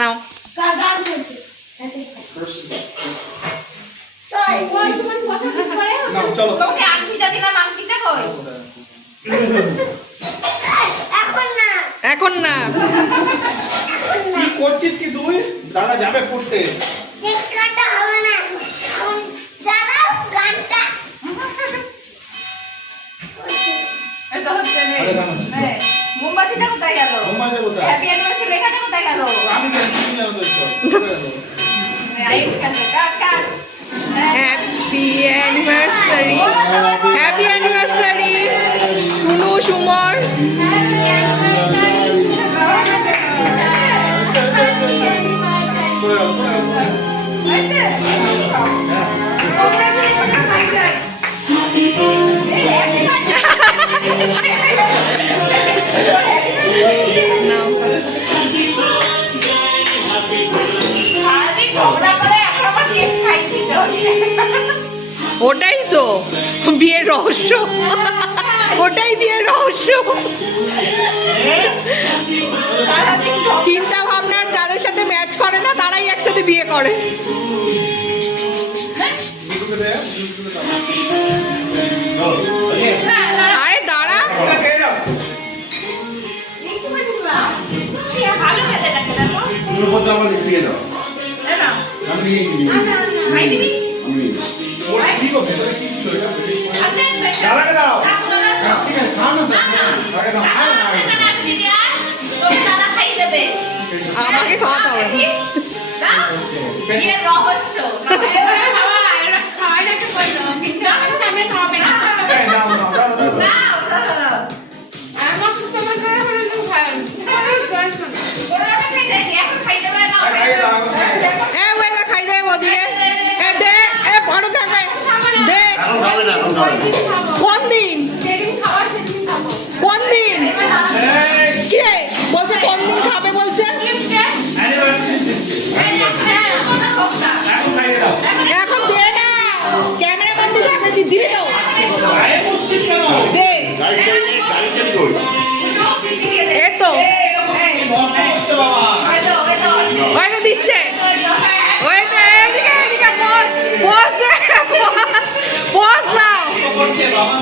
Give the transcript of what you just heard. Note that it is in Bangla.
নাও। এখন না কি করছিস কি তুই? দাদা যাবে পড়তে। মোমবাতিটা কোথায় গেল? হ্যাপি অ্যানিভার্সারি লেখাটা কোথায় গেল? আমি কেন জানো তো হ্যাপি অ্যানিভার্সারি, হ্যাপি অ্যানিভার্সারি শুনু সুমর। ওটাই তো বিয়ের রহস্য, ওটাই বিয়ের রহস্য। চিন্তা ভাবনার যাদের সাথে ম্যাচ করে না তারাই একসাথে বিয়ে করে। আরে দাঁড়া, আমাকে খাওয়াতে হবে রহস্য কোন দিন কোন দিন কি রে বলছে, কোন দিন খাবে বলছে? এখন দে না, ক্যামেরা বন্ধ থাকবে, তুই দিবি তো দে। এতো ওই তো দিচ্ছে, ওই তো এদিকে এদিকে বস বস নাও। বাবা